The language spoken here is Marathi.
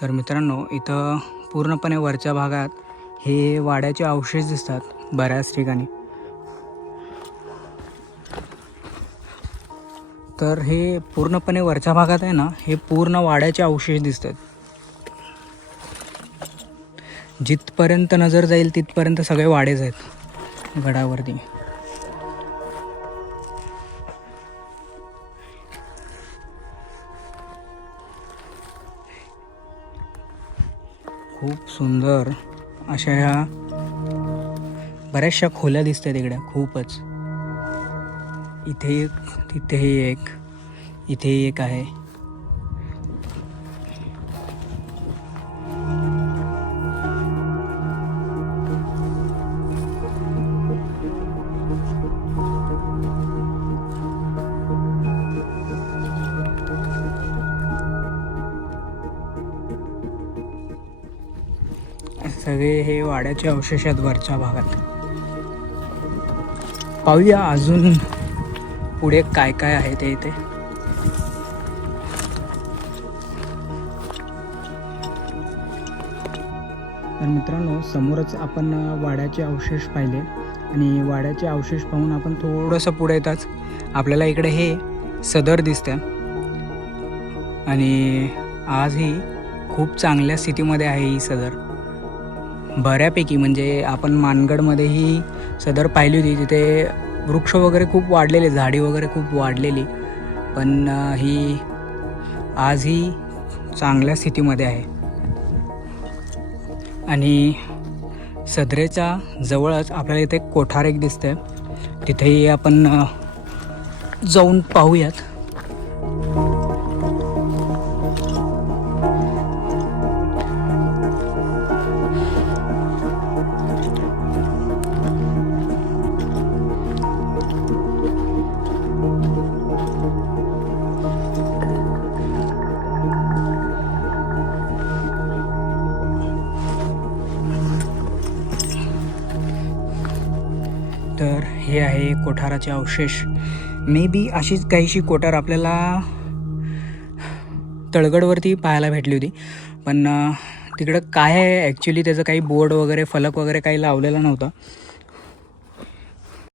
तर मित्रांनो, इथं पूर्णपणे वरच्या भागात हे वाड्याचे अवशेष दिसतात बऱ्याच ठिकाणी. तर हे पूर्णपणे वरच्या भागात आहे ना, हे पूर्ण वाड्याचे अवशेष दिसतात. जिथपर्यंत नजर जाईल तिथपर्यंत सगळे वाडेच आहेत गडावरती. खूप सुंदर अशा ह्या बऱ्याचशा खोल्या दिसतात इकडे खूपच. इथे एक, तिथेही एक, इथेही एक आहे. सगळे हे वाड्याचे अवशेष आहेत वरच्या भागात. पाहूया अजून पुढे काय काय आहे ते इथे. तर मित्रांनो, समोरच आपण वाड्याचे अवशेष पाहिले आणि वाड्याचे अवशेष पाहून आपण थोडंसं पुढे येताच आपल्याला इकडे हे सदर दिसते आणि आजही खूप चांगल्या स्थितीमध्ये आहे ही सदर. बऱ्यापैकी म्हणजे आपण मानगडमध्येही सदर पाहिली होती, तिथे वृक्ष वगैरे खूप वाढलेले, झाडी वगैरे खूप वाढलेली, पण ही आजही चांगल्या स्थितीमध्ये आहे. आणि सदरेच्या जवळच आपल्याला इथे कोठार एक दिसतंय, तिथेही आपण जाऊन पाहूयात. तर हे आहे कोठाराचे अवशेष. मे बी अशीच काहीशी कोठार आपल्याला तळगडवरती पाहायला भेटली होती, पण तिकडं काय आहे ॲक्च्युली त्याचं काही बोर्ड वगैरे फलक वगैरे काही लावलेला नव्हता.